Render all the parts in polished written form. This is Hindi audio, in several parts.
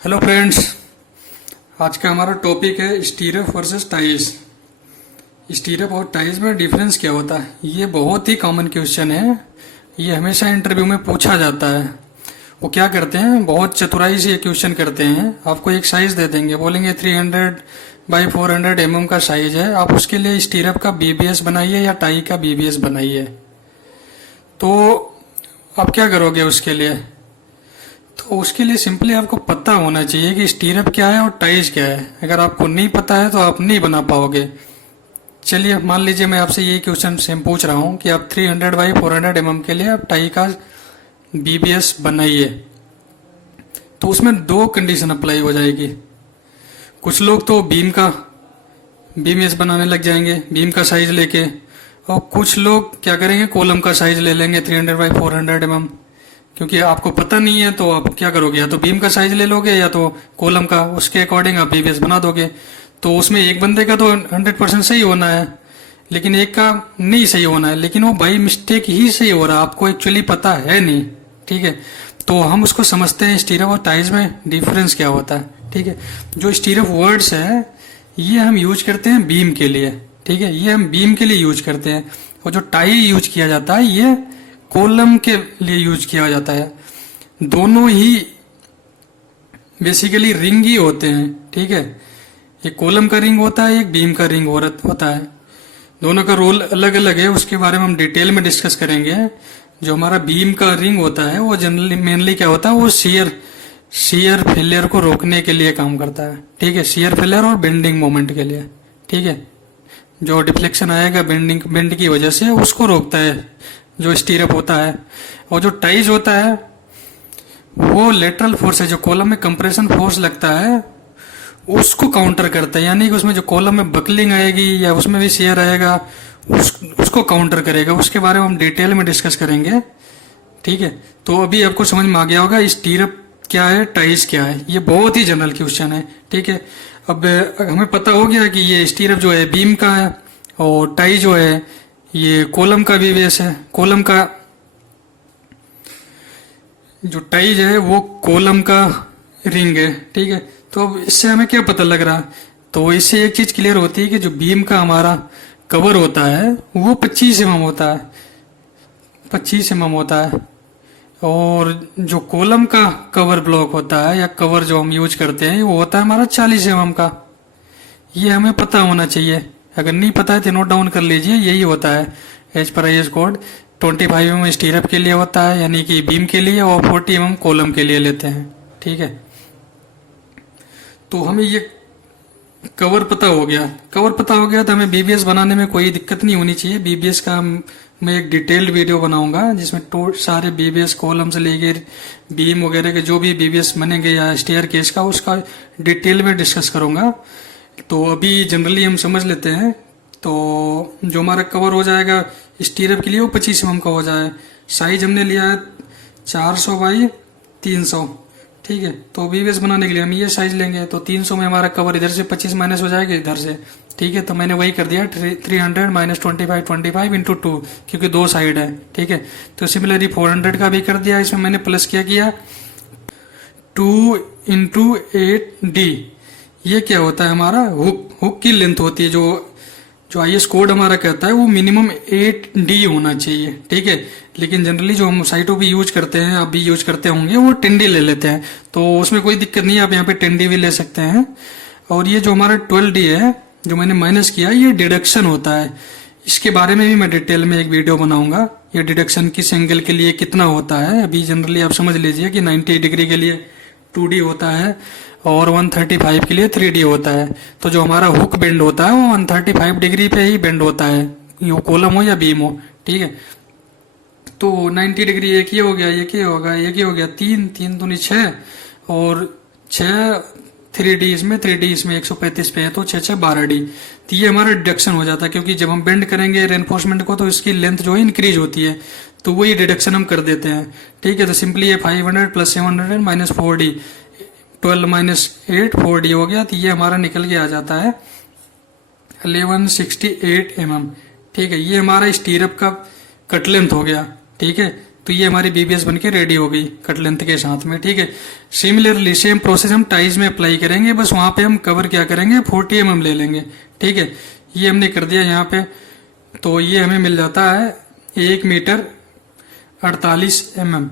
हेलो फ्रेंड्स, आज का हमारा टॉपिक है स्टीरअप वर्सेस टाइज। स्टीरअप और टाइज में डिफरेंस क्या होता है? ये बहुत ही कॉमन क्वेश्चन है। ये हमेशा इंटरव्यू में पूछा जाता है। वो क्या करते हैं, बहुत चतुराई से ये क्वेश्चन करते हैं। आपको एक साइज दे देंगे, बोलेंगे 300 बाई 400 mm का साइज है, आप उसके लिए स्टीरअप का बीबीएस बनाइए या टाई का बीबीएस बनाइए। तो आप क्या करोगे उसके लिए? तो उसके लिए सिंपली आपको पता होना चाहिए कि स्टीरअप क्या है और टाइज क्या है। अगर आपको नहीं पता है तो आप नहीं बना पाओगे। चलिए मान लीजिए मैं आपसे ये क्वेश्चन सेम पूछ रहा हूँ कि आप 300 बाई 400 mm के लिए आप टाई का बीबीएस बनाइए। तो उसमें दो कंडीशन अप्लाई हो जाएगी। कुछ लोग तो बीम का बीबीएस बनाने लग जाएंगे, बीम का साइज लेके, और कुछ लोग क्या करेंगे, कॉलम का साइज ले लेंगे 300 बाई 400 mm। क्योंकि आपको पता नहीं है तो आप क्या करोगे, या तो बीम का साइज ले लोगे या तो कॉलम का, उसके अकॉर्डिंग आप बीबीएस बना दोगे। तो उसमें एक बंदे का तो 100% सही होना है, लेकिन एक का नहीं सही होना है, लेकिन वो बाई मिस्टेक ही सही हो रहा है, आपको एक्चुअली पता है नहीं। ठीक है, तो हम उसको समझते हैं स्टीरअप और टाइज में डिफरेंस क्या होता है। ठीक है, जो स्टीरअप वर्ड्स है ये हम यूज करते हैं बीम के लिए। ठीक है, ये हम बीम के लिए यूज करते हैं, और जो टाई यूज किया जाता है ये कॉलम के लिए यूज किया जाता है। दोनों ही बेसिकली रिंग ही होते हैं। ठीक है, एक कॉलम का रिंग होता है, एक बीम का रिंग होता है। दोनों का रोल अलग अलग है, उसके बारे में हम डिटेल में डिस्कस करेंगे। जो हमारा बीम का रिंग होता है वो जनरली मेनली क्या होता है, वो शियर फेलियर को रोकने के लिए काम करता है। ठीक है, शियर फेलियर और बेंडिंग मोमेंट के लिए। ठीक है, जो डिफ्लेक्शन आएगा बेंड की वजह से, उसको रोकता है जो स्टीरअप होता है। और जो टाइज होता है वो लेटरल फोर्स है, जो कॉलम में कंप्रेशन फोर्स लगता है उसको काउंटर करता है। यानी कि उसमें जो कॉलम में बकलिंग आएगी या उसमें भी शेयर आएगा, उसको काउंटर करेगा। उसके बारे में हम डिटेल में डिस्कस करेंगे। ठीक है, तो अभी आपको समझ में आ गया होगा स्टीरअप क्या है, टाइज क्या है। ये बहुत ही जनरल क्वेश्चन है। ठीक है, अब हमें पता हो गया कि ये स्टीरअप जो है बीम का है, और टाई जो है ये कॉलम का बीबीएस है। कॉलम का जो टाइज है वो कॉलम का रिंग है। ठीक है, तो अब इससे हमें क्या पता लग रहा, तो इससे एक चीज क्लियर होती है कि जो बीम का हमारा कवर होता है वो 25 mm होता है, 25 mm होता है। और जो कॉलम का कवर ब्लॉक होता है या कवर जो हम यूज करते हैं वो होता है हमारा 40 mm का। ये हमें पता होना चाहिए। अगर नहीं पता है तो नोट डाउन कर लीजिए। यही होता है as per IS code. 25 mm स्टीरअप के लिए होता है, यानी कि बीम के लिए, और 40 mm कॉलम के लिए लेते हैं। ठीक है, तो हमें ये कवर पता हो गया। कवर पता हो गया तो हमें बीबीएस बनाने में कोई दिक्कत नहीं होनी चाहिए। बीबीएस का मैं एक डिटेल्ड वीडियो बनाऊंगा जिसमें सारे बीबीएस कॉलम से लेके बीम वगैरह के जो भी बीबीएस बनेंगे या स्टेयर केस का, उसका डिटेल में डिस्कस करूंगा। तो अभी जनरली हम समझ लेते हैं। तो जो हमारा कवर हो जाएगा स्टीरअप के लिए वो 25 mm का हो जाए। साइज हमने लिया है 400 बाई 300। ठीक है, तो बीबीएस बनाने के लिए हम ये साइज लेंगे। तो 300 में हमारा कवर इधर से 25 माइनस हो जाएगा इधर से। ठीक है, तो मैंने वही कर दिया 300 माइनस 25 इंटू 2, क्योंकि दो साइड है। ठीक है, तो सिमिलरली 400 का भी कर दिया। इसमें मैंने प्लस किया 2 इंटू 8D। ये क्या होता है, हमारा हुक की लेंथ होती है। जो आईएस कोड हमारा कहता है वो मिनिमम 8D होना चाहिए। ठीक है, लेकिन जनरली जो हम साइटों पे यूज करते हैं, आप भी यूज करते होंगे, वो 10D ले लेते हैं। तो उसमें कोई दिक्कत नहीं है, आप यहाँ पे 10D भी ले सकते हैं। और ये जो हमारा 12D है जो मैंने माइनस किया, ये डिडक्शन होता है। इसके बारे में भी मैं डिटेल में एक वीडियो बनाऊंगा। ये डिडक्शन किस एंगल के लिए कितना होता है। अभी जनरली आप समझ लीजिए कि 90 डिग्री के लिए 2D होता है और 135 के लिए 3D होता है। तो जो हमारा हुक बेंड होता है वो 135 डिग्री पे ही बेंड होता है, ये कॉलम हो या बीम हो। ठीक है, तो 90 डिग्री एक ही हो गया, एक ही होगा, एक ही हो गया, 3 दूनी 6, और 6 3D इसमें 3D इसमें 135 पे है, तो 6 12D। तो ये हमारा डिडक्शन हो जाता है, क्योंकि जब हम बेंड करेंगे रेनफोर्समेंट को तो इसकी लेंथ जो है इंक्रीज होती है, तो वही डिडक्शन हम कर देते हैं। ठीक है, तो सिंपली ये 500 plus 700 minus 4D, 12 minus 8 4D हो गया। तो ये हमारा निकल के आ जाता है 1168 mm। ठीक है, ये हमारा स्टीरअप का कट लेंथ हो गया। ठीक है, तो ये हमारी बीबीएस बन के रेडी हो गई कट लेंथ के साथ में, ठीक है। सिमिलरली सेम प्रोसेस हम टाइज में अप्लाई करेंगे, बस वहां पे हम कवर क्या करेंगे 40 mm ले लेंगे, ठीक है। ये हमने कर दिया यहाँ पे, तो ये हमें मिल जाता है 1 मीटर 48 mm।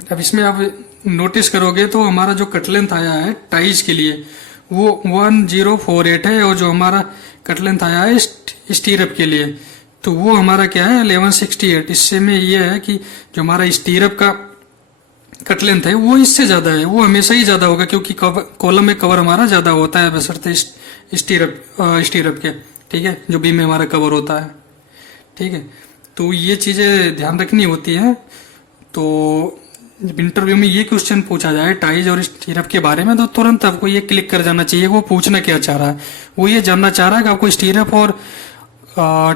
अब इसमें आप नोटिस करोगे तो हमारा जो कट लेंथ आया है टाइज के लिए वो 1048 है, और जो हमारा कट लेंथ आया है स्टीरअप के लिए तो वो हमारा क्या है 1168। इससे में ये है कि जो हमारा स्टीरअप का कट लेंथ है वो इससे ज्यादा है, वो हमेशा ही ज्यादा होगा क्योंकि कॉलम में कवर हमारा ज्यादा होता है बशर्ते स्टीरअप के, ठीक है, जो बीम में हमारा कवर होता है, ठीक है। तो ये चीजें ध्यान रखनी होती है। तो जब इंटरव्यू में ये क्वेश्चन पूछा जाए टाइज और स्टीरअप के बारे में तो तुरंत आपको ये क्लिक कर जाना चाहिए वो पूछना क्या चाह रहा है। वो ये जानना चाह रहा है कि आपको स्टीरअप और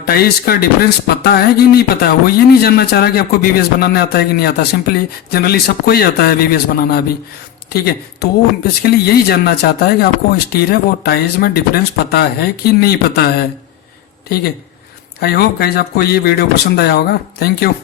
टाइज का डिफरेंस पता है कि नहीं पता है। वो ये नहीं जानना चाह रहा कि आपको बीबीएस बनाने आता है कि नहीं आता। सिंपली जनरली सबको ही आता है बीबीएस बनाना अभी, ठीक है। तो वो बेसिकली यही जानना चाहता है कि आपको स्टीरअप और टाइज में डिफरेंस पता है कि नहीं पता है, ठीक है। आई होप गाइज आपको ये वीडियो पसंद आया होगा। Thank you.